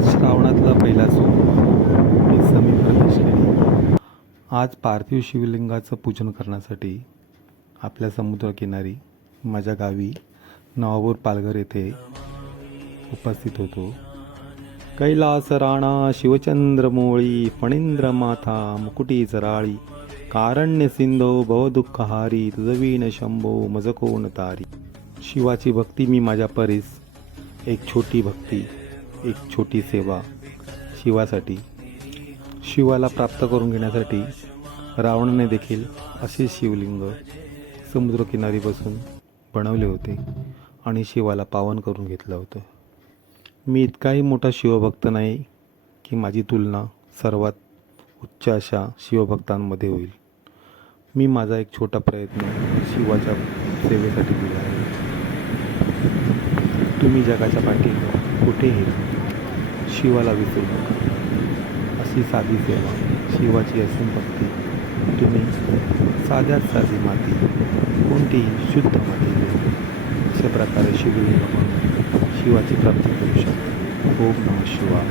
आज श्रावणातला पहिला सोमवार मी समी प्रवेश केली. आज पार्थिव शिवलिंगाचं पूजन करण्यासाठी आपल्या समुद्रकिनारी माझ्या गावी नवापूर पालघर येथे उपस्थित होतो. कैलास राणा शिवचंद्रमोळी फणींद्र माथा मुकुटी चराळी कारण्य सिंधो भवदुःखहारी तुझवीन शंभो मज कोण तारी. शिवाची भक्ती मी माझ्या परीस एक छोटी भक्ती, एक छोटी सेवा शिवासाठी. शिवाला प्राप्त करून घेण्यासाठी रावणाने देखील असे शिवलिंग समुद्रकिनारी बसून बनवले होते आणि शिवाला पावन करून घेतलं होतं. मी इतकाही मोठा शिवभक्त नाही की माझी तुलना सर्वात उच्च अशा शिवभक्तांमध्ये होईल. मी माझा एक छोटा प्रयत्न शिवाच्या सेवेसाठी केला आहे. तुम्ही जगाच्या पाठीवर कुठेही शिवाला विसरू नका. अशी साधी सेवा, शिवाची असीम भक्ती. तुम्ही साध्यात साधी माती, कोणतीही शुद्ध माती घेऊन अशा प्रकारे शिवलिंग म्हणून शिवाची प्राप्ती करू शकता. ओम नमः शिवाय.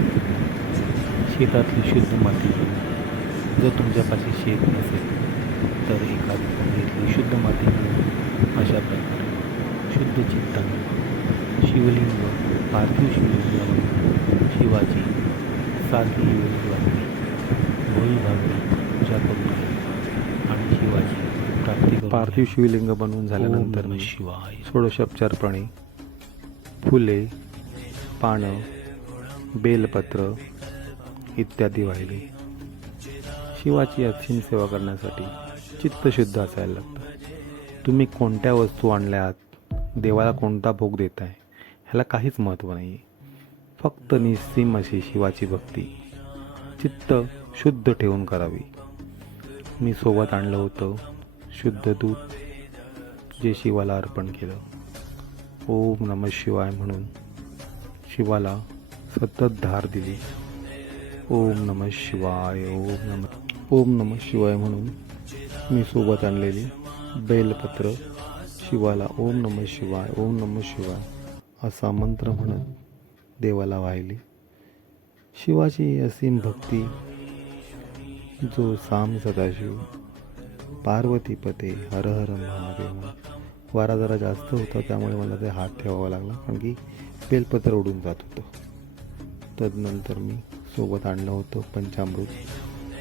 शेतातली शुद्ध माती घेऊन, जर तुमच्यापाशी शेत नसेल तर एखादी कुंडीतली शुद्ध माती घेऊन अशा प्रकारे शुद्ध चित्ताने शिवलिंग, पार्थिव शिवलिंग शिवाची साधी योगी भोईभावी पूजा करून आणि शिवाची प्राप्ती करून. पार्थिव शिवलिंग बनवून झाल्यानंतर मी शिवाय षोडशोपचारपणे फुले, पानं, बेलपत्र इत्यादी वाहिले. शिवाची असीम सेवा करण्यासाठी चित्त शुद्ध असायला लागतं. तुम्ही कोणत्या वस्तू आणल्यात, देवाला कोणता भोग देत आहे ह्याला काहीच महत्त्व नाही आहे. फक्त निस्सीम अशी शिवाची भक्ती चित्त शुद्ध ठेवून करावी. मी सोबत आणलं होतं शुद्ध दूध, जे शिवाला अर्पण केलं. ओम नमः शिवाय म्हणून शिवाला सतत धार दिली. ओम नमः शिवाय, ओम नमः शिवाय म्हणून मी सोबत आणलेली बेलपत्र शिवाला ओम नमः शिवाय, ओम नमः शिवाय असा मंत्र म्हणत देवाला वाहिली. शिवाची असीम भक्ती, जो साम सदाशिव पार्वती पते हर हर महादेव. वारा जरा जास्त होता त्यामुळे मला ते हात ठेवावा लागला, कारण की बेलपत्र उडून जात होतं. तदनंतर मी सोबत आणलं होतं पंचामृत,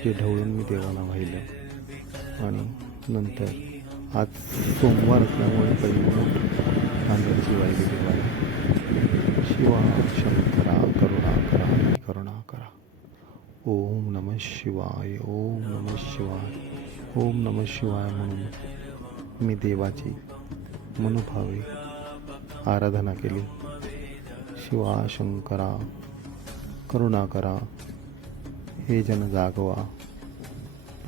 जे ढवळून मी देवाला वाहिलं. आणि नंतर आज सोमवार असल्यामुळे पहिली तांदळाची वाहिली देवाला. शिवा शंकरा करुणा करा, करुणा करा. ओम नमः शिवाय, ओम नमः शिवाय, ओम नमः शिवाय म्हणून मी देवाची मनोभावे आराधना केली. शिवा शंकरा करुणा करा, हे जन जागवा.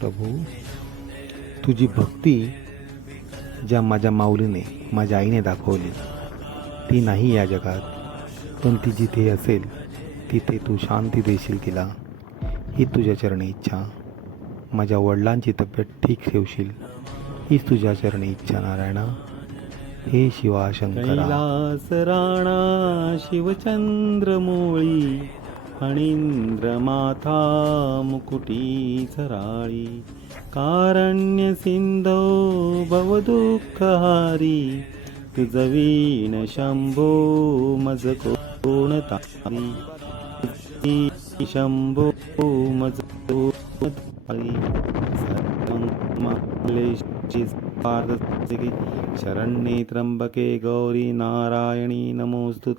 प्रभू, तुझी भक्ती ज्या माझ्या माऊलीने, माझ्या आईने दाखवली ती नाही या जगात, पण ती जिथे असेल तिथे तू शांती देशील तिला, ही तुझ्या चरणी इच्छा. माझ्या वडिलांची तब्येत ठीक ठेवशील, हीच तुझ्या चरणी इच्छा नारायणा. हे शिवा शंकरा. कैलास राणा शिवचंद्रमोळी फणींद्र माथा मुकुटी चराळी कारण्य सिंधो भवदुःखहारी तुझवीन शंभो मज कोण तारी. शंभो मज कोण तारी. शरण्ये त्र्यंबके गौरी नारायणी नमोस्तुते.